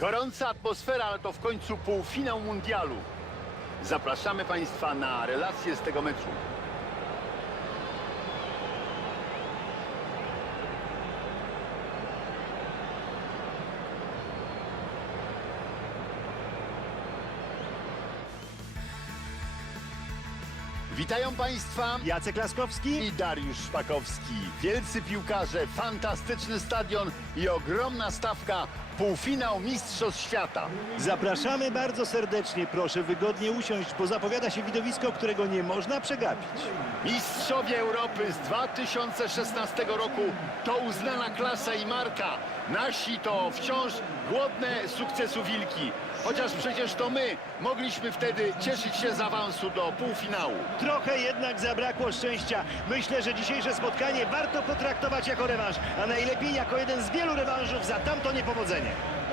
Gorąca atmosfera, ale to w końcu półfinał mundialu. Zapraszamy Państwa na relacje z tego meczu. Witają Państwa Jacek Laskowski. i Dariusz Szpakowski. Wielcy piłkarze, fantastyczny stadion i ogromna stawka. Półfinał Mistrzostw Świata. Zapraszamy bardzo serdecznie. Proszę wygodnie usiąść, bo zapowiada się widowisko, którego nie można przegapić. Mistrzowie Europy z 2016 roku to uznana klasa i marka. Nasi to wciąż głodne sukcesu wilki. Chociaż przecież to my mogliśmy wtedy cieszyć się z awansu do półfinału. Trochę jednak zabrakło szczęścia. Myślę, że dzisiejsze spotkanie warto potraktować jako rewanż, a najlepiej jako jeden z wielu rewanżów za tamto niepowodzenie. it.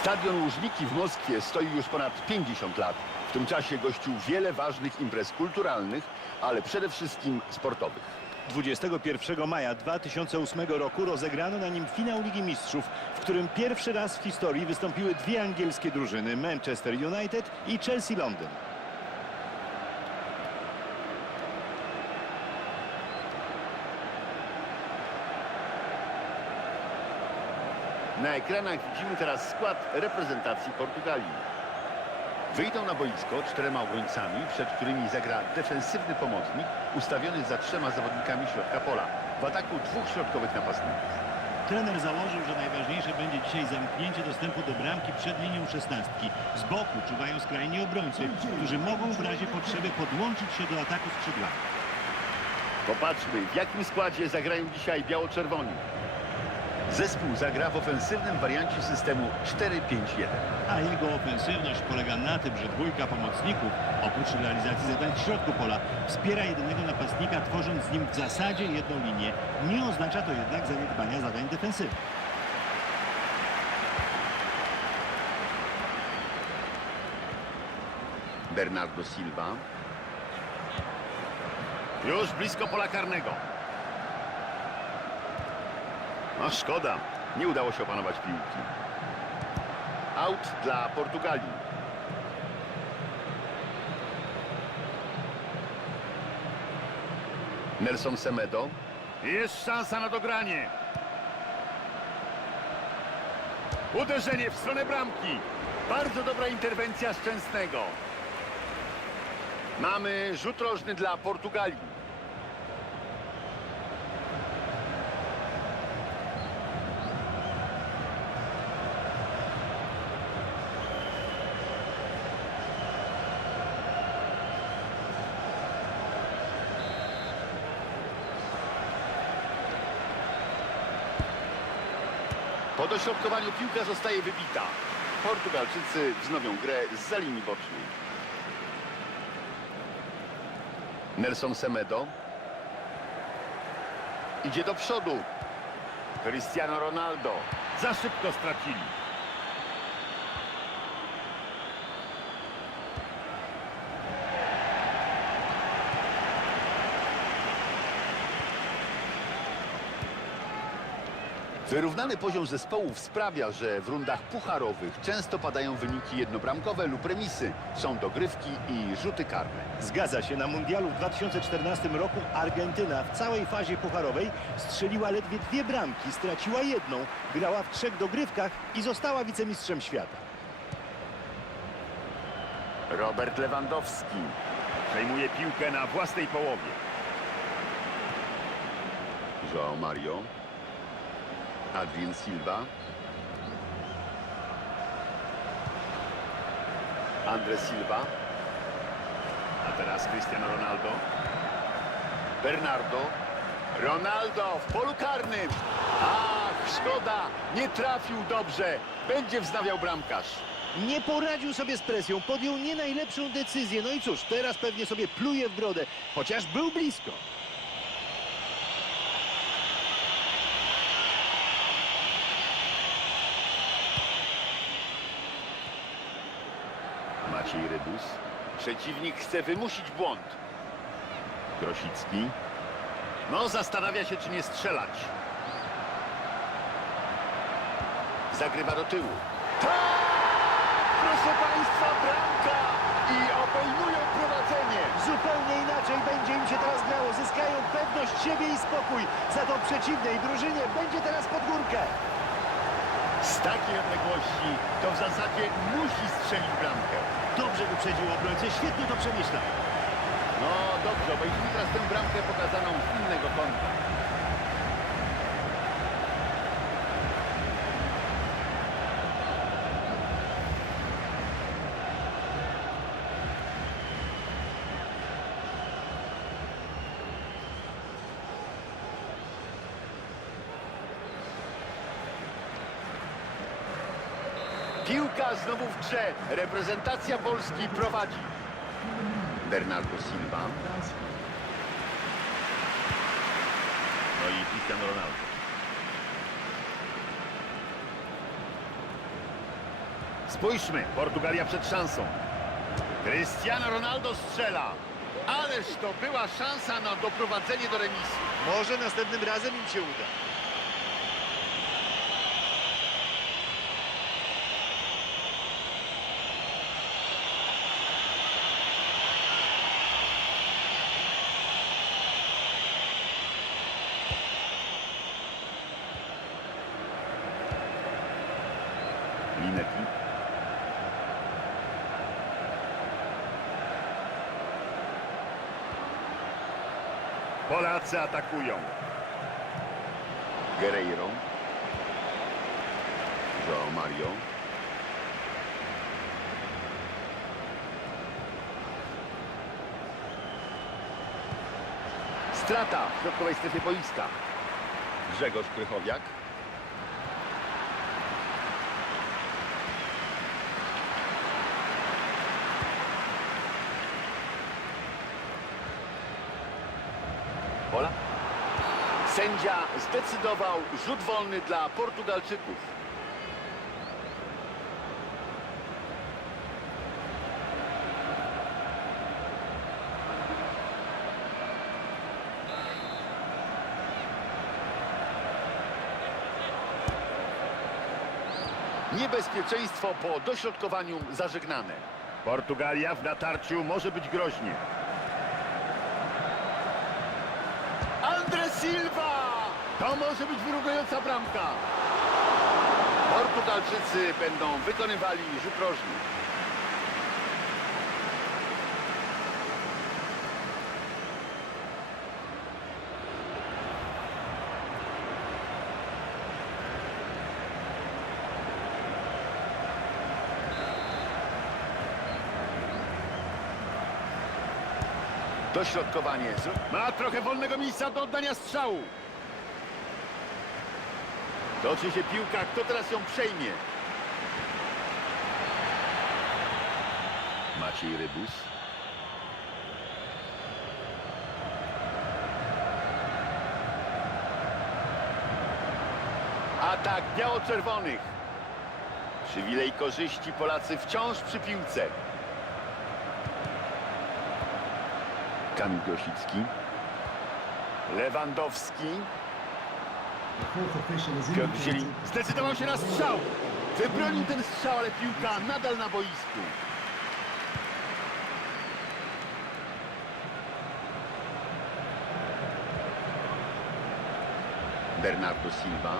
Stadion Łużniki w Moskwie stoi już ponad 50 lat. W tym czasie gościł wiele ważnych imprez kulturalnych, ale przede wszystkim sportowych. 21 maja 2008 roku rozegrano na nim finał Ligi Mistrzów, w którym pierwszy raz w historii wystąpiły dwie angielskie drużyny Manchester United i Chelsea Londyn. Na ekranach widzimy teraz skład reprezentacji Portugalii. Wyjdą na boisko czterema obrońcami, przed którymi zagra defensywny pomocnik ustawiony za trzema zawodnikami środka pola. W ataku dwóch środkowych napastników. Trener założył, że najważniejsze będzie dzisiaj zamknięcie dostępu do bramki przed linią szesnastki. Z boku czuwają skrajni obrońcy, którzy mogą w razie potrzeby podłączyć się do ataku skrzydła. Popatrzmy, w jakim składzie zagrają dzisiaj biało-czerwoni. Zespół zagra w ofensywnym wariancie systemu 4-5-1. A jego ofensywność polega na tym, że dwójka pomocników, oprócz realizacji zadań w środku pola, wspiera jedynego napastnika, tworząc z nim w zasadzie jedną linię. Nie oznacza to jednak zaniedbania zadań defensywnych. Bernardo Silva. Już blisko pola karnego. No szkoda, nie udało się opanować piłki. Out dla Portugalii. Nelson Semedo. Jest szansa na dogranie. Uderzenie w stronę bramki. Bardzo dobra interwencja Szczęsnego. Mamy rzut rożny dla Portugalii. Po dośrodkowaniu piłka zostaje wybita. Portugalczycy wznowią grę z linii bocznej. Nelson Semedo. Idzie do przodu. Cristiano Ronaldo. Za szybko stracili. Wyrównany poziom zespołów sprawia, że w rundach pucharowych często padają wyniki jednobramkowe lub remisy. Są dogrywki i rzuty karne. Zgadza się, na mundialu w 2014 roku Argentyna w całej fazie pucharowej strzeliła ledwie dwie bramki, straciła jedną, grała w trzech dogrywkach i została wicemistrzem świata. Robert Lewandowski przejmuje piłkę na własnej połowie. João Mario. Adrien Silva. Andre Silva. A teraz Cristiano Ronaldo. Bernardo. Ronaldo w polu karnym. Ach, szkoda. Nie trafił dobrze. Będzie wznawiał bramkarz. Nie poradził sobie z presją, podjął nie najlepszą decyzję. No i cóż, teraz pewnie sobie pluje w brodę, chociaż był blisko. Maciej Rybus. Przeciwnik chce wymusić błąd. Grosicki. No, zastanawia się, czy nie strzelać. Zagrywa do tyłu. Tak! Proszę Państwa, bramka! I obejmują prowadzenie. Zupełnie inaczej będzie im się teraz grało. Zyskają pewność siebie i spokój. Za to przeciwnej drużynie będzie teraz pod górkę. Takiej odległości to w zasadzie musi strzelić bramkę. Dobrze wyprzedził obrońcę, świetnie to przemyślał. No dobrze, obejrzymy teraz tę bramkę pokazaną z innego kąta. Piłka znowu w grze. Reprezentacja Polski prowadzi. Bernardo Silva. No i Cristiano Ronaldo. Spójrzmy, Portugalia przed szansą. Cristiano Ronaldo strzela. Ależ to była szansa na doprowadzenie do remisu. Może następnym razem im się uda. Linetti. Polacy atakują. Guerreiro. João Mario. Strata w środkowej strefie boiska. Grzegorz Krychowiak. Pola. Sędzia zdecydował rzut wolny dla Portugalczyków. Niebezpieczeństwo po dośrodkowaniu zażegnane. Portugalia w natarciu może być groźnie. Andre Silva! To może być wyrównająca bramka. Portugalczycy będą wykonywali rzut rożny. Dośrodkowanie. Ma trochę wolnego miejsca do oddania strzału. Toczy się piłka. Kto teraz ją przejmie? Maciej Rybus. Atak biało-czerwonych. Przywilej korzyści Polacy wciąż przy piłce. Kamil Grosicki. Lewandowski. Piotr zdecydował się na strzał. Wybronił ten strzał, ale piłka nadal na boisku. Bernardo Silva.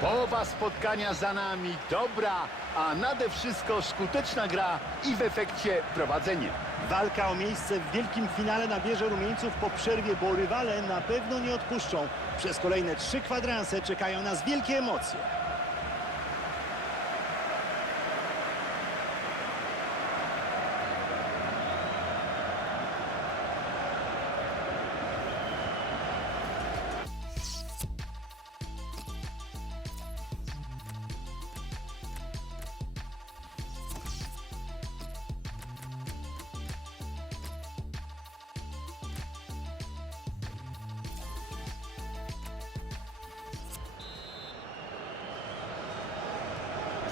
Połowa spotkania za nami. Dobra, a nade wszystko skuteczna gra i w efekcie prowadzenie. Walka o miejsce w wielkim finale nabierze rumieńców po przerwie, bo rywale na pewno nie odpuszczą. Przez kolejne trzy kwadranse czekają nas wielkie emocje.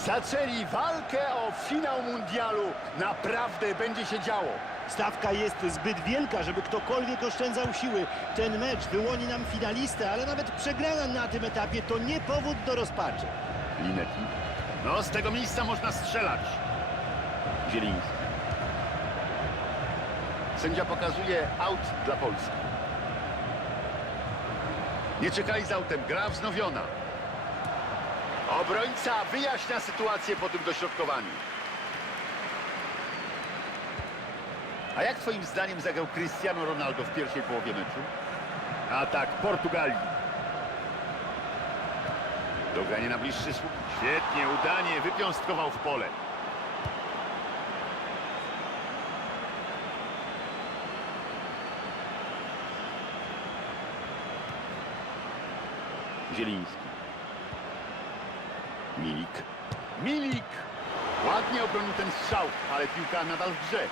Zaczęli walkę o finał mundialu. Naprawdę będzie się działo. Stawka jest zbyt wielka, żeby ktokolwiek oszczędzał siły. Ten mecz wyłoni nam finalistę, ale nawet przegrana na tym etapie to nie powód do rozpaczy. Linetti. No, z tego miejsca można strzelać. Zieliński. Sędzia pokazuje aut dla Polski. Nie czekali z autem. Gra wznowiona. Obrońca wyjaśnia sytuację po tym dośrodkowaniu. A jak twoim zdaniem zagrał Cristiano Ronaldo w pierwszej połowie meczu? Atak Portugalii. Dogranie na bliższy słup. Świetnie, udanie, wypiąstkował w pole. Zieliński. Ten strzał, ale piłka nadal w grze.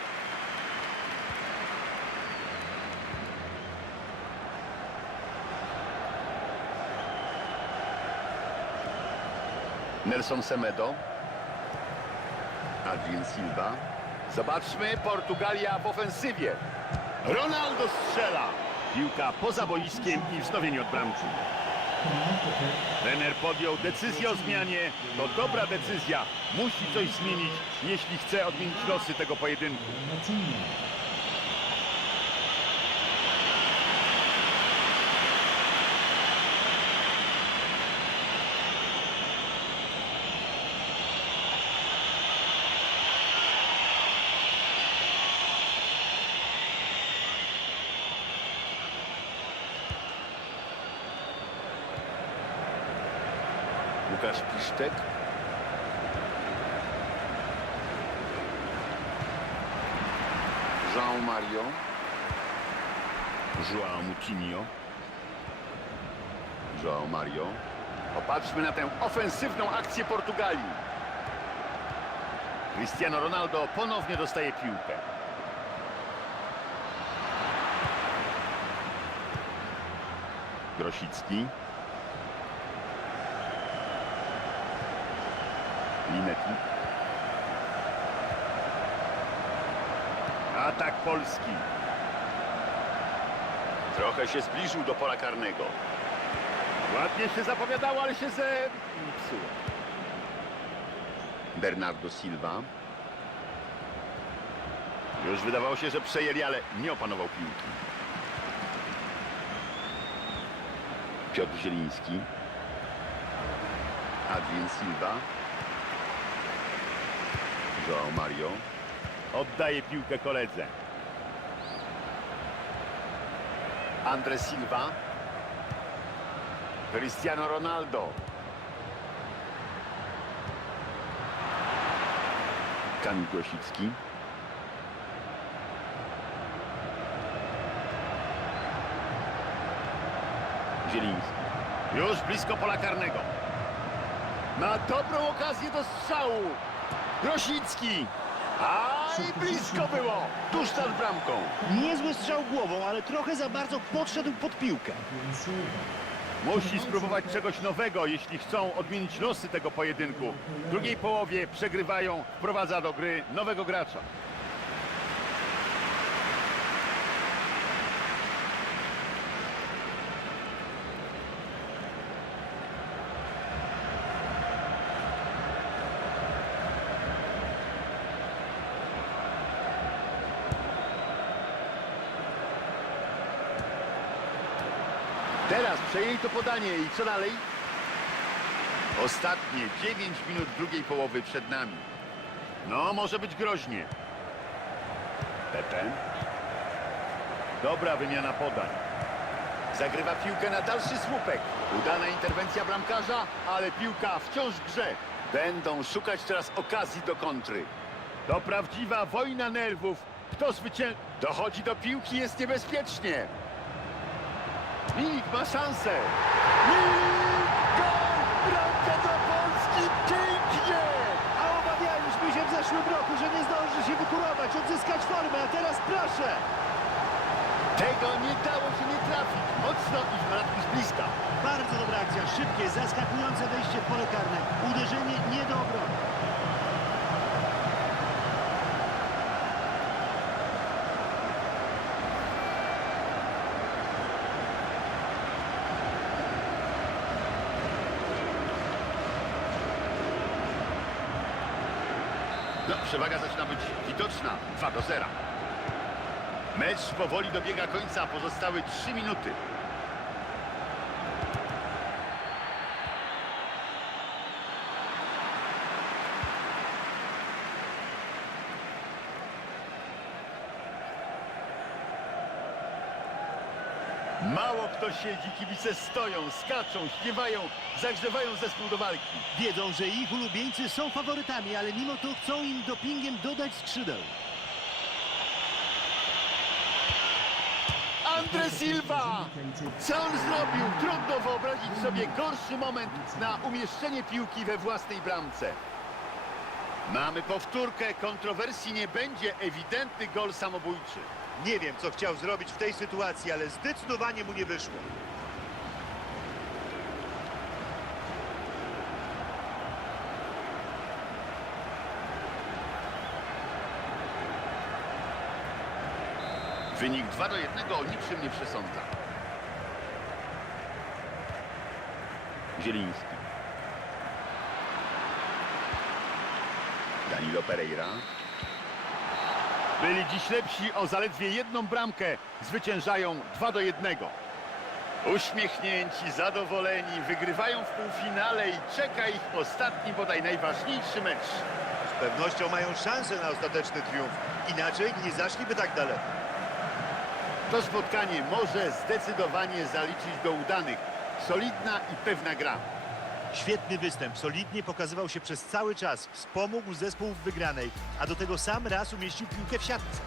Nelson Semedo. Adrien Silva. Zobaczmy, Portugalia w ofensywie. Ronaldo strzela. Piłka poza boiskiem i wznowienie od bramki. Trener podjął decyzję o zmianie. To dobra decyzja. Musi coś zmienić, jeśli chce odmienić losy tego pojedynku. Łukasz Piszczek. João Mario. João Moutinho. João Mario. Popatrzmy na tę ofensywną akcję Portugalii. Cristiano Ronaldo ponownie dostaje piłkę. Grosicki. Linetti. Atak Polski. Trochę się zbliżył do pola karnego. Ładnie się zapowiadało, ale się zepsuło. Bernardo Silva. Już wydawało się, że przejęli, ale nie opanował piłki. Piotr Zieliński. Adrien Silva. João Mario. Oddaje piłkę koledze. Andre Silva. Cristiano Ronaldo. Kamil Grosicki. Zieliński. Już blisko pola karnego. Ma dobrą okazję do strzału. Grosicki. A i blisko było. Tuż nad bramką. Niezły strzał głową, ale trochę za bardzo podszedł pod piłkę. Musi spróbować czegoś nowego, jeśli chcą odmienić losy tego pojedynku. W drugiej połowie przegrywają, wprowadza do gry nowego gracza. Teraz przejęli to podanie i co dalej? Ostatnie 9 minut drugiej połowy przed nami. No, może być groźnie. Pepe. Dobra wymiana podań. Zagrywa piłkę na dalszy słupek. Udana interwencja bramkarza, ale piłka wciąż grze. Będą szukać teraz okazji do kontry. To prawdziwa wojna nerwów. Kto zwycięży? Dochodzi do piłki, jest niebezpiecznie. Milik ma szansę. Milik! Gol! Bramka dla Polski! Pięknie! A obawialiśmy się w zeszłym roku, że nie zdąży się wykurować, odzyskać formę, a teraz proszę! Tego nie dało się nie trafić. Mocno i w dodatku z bliska. Bardzo dobra akcja, szybkie, zaskakujące wejście w pole karne. Uderzenie nie do obrony. Przewaga zaczyna być widoczna. 2 do 0. Mecz powoli dobiega końca, pozostały 3 minuty. Mało kto siedzi, kibice stoją, skaczą, śpiewają, zagrzewają zespół do walki. Wiedzą, że ich ulubieńcy są faworytami, ale mimo to chcą im dopingiem dodać skrzydeł. Andre Silva! Co on zrobił? Trudno wyobrazić sobie gorszy moment na umieszczenie piłki we własnej bramce. Mamy powtórkę, kontrowersji nie będzie, ewidentny gol samobójczy. Nie wiem, co chciał zrobić w tej sytuacji, ale zdecydowanie mu nie wyszło. Wynik 2 do 1 o niczym nie przesądza. Zieliński. Danilo Pereira. Byli dziś lepsi o zaledwie jedną bramkę. Zwyciężają 2 do 1. Uśmiechnięci, zadowoleni, wygrywają w półfinale i czeka ich ostatni, bodaj najważniejszy mecz. Z pewnością mają szansę na ostateczny triumf. Inaczej nie zaszliby tak daleko. To spotkanie może zdecydowanie zaliczyć do udanych. Solidna i pewna gra. Świetny występ, solidnie pokazywał się przez cały czas. Wspomógł zespół w wygranej, a do tego sam raz umieścił piłkę w siatce.